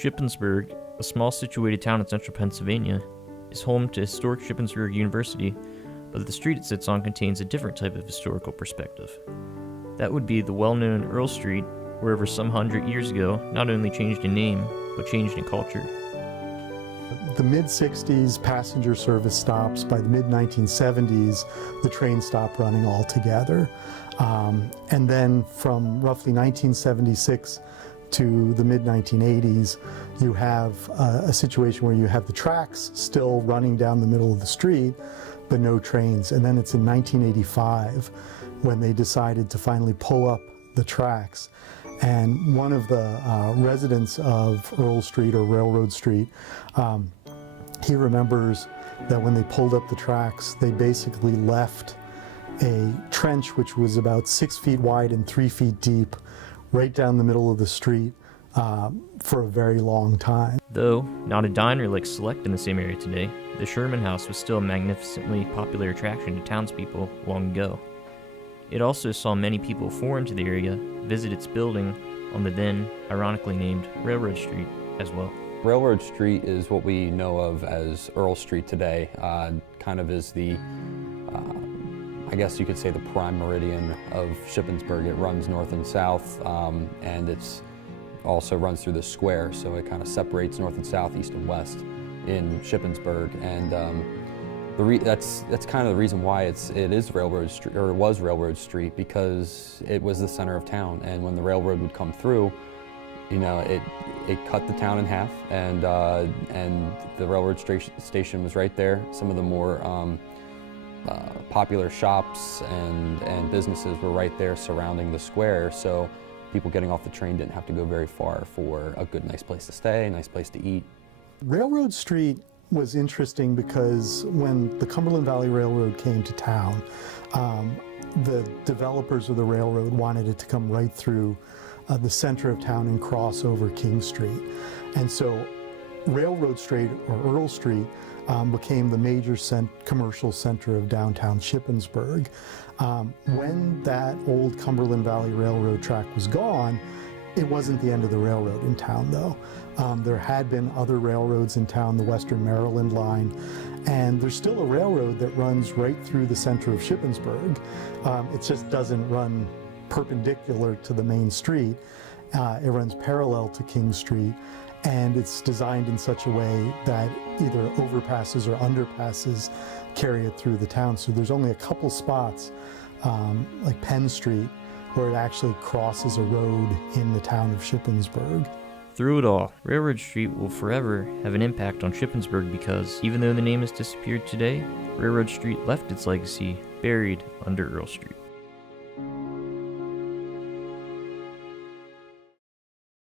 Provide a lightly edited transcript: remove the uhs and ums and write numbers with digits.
Shippensburg, a small situated town in central Pennsylvania, is home to historic Shippensburg University, but the street it sits on contains a different type of historical perspective. That would be the well-known Earl Street, where over some 100 years ago, not only changed in name, but changed in culture. The mid-60s passenger service stops. By the mid-1970s, the train stopped running altogether. And then from roughly 1976 to the mid-1980s, you have a situation where you have the tracks still running down the middle of the street, but no trains. And then it's in 1985 when they decided to finally pull up the tracks. And one of the residents of Earl Street or Railroad Street, he remembers that when they pulled up the tracks, they basically left a trench which was about 6 feet wide and 3 feet deep right down the middle of the street for a very long time. Though not a diner like Select in the same area today, the Sherman House was still a magnificently popular attraction to townspeople long ago. It also saw many people foreign to the area visit its building on the then ironically named Railroad Street as well. Railroad Street is what we know of as Earl Street today. Kind of is the, I guess you could say, the prime meridian of Shippensburg. It runs north and south, and it's also runs through the square, so it kind of separates north and south, east and west in Shippensburg. And that's kind of the reason why it is Railroad Street, or it was Railroad Street, because it was the center of town. And when the railroad would come through, you know, it cut the town in half, and the railroad station was right there. Some of the more popular shops and businesses were right there surrounding the square, so people getting off the train didn't have to go very far for a good, nice place to stay, a nice place to eat. Railroad Street was interesting because when the Cumberland Valley Railroad came to town, the developers of the railroad wanted it to come right through the center of town and cross over King Street. And so Railroad Street, or Earl Street, became the major commercial center of downtown Shippensburg. When that old Cumberland Valley Railroad track was gone, it wasn't the end of the railroad in town, though. There had been other railroads in town, the Western Maryland line, and there's still a railroad that runs right through the center of Shippensburg. It just doesn't run perpendicular to the main street. It runs parallel to King Street, and it's designed in such a way that either overpasses or underpasses carry it through the town. So there's only a couple spots, like Penn Street, where it actually crosses a road in the town of Shippensburg. Through it all, Railroad Street will forever have an impact on Shippensburg because, even though the name has disappeared today, Railroad Street left its legacy buried under Earl Street.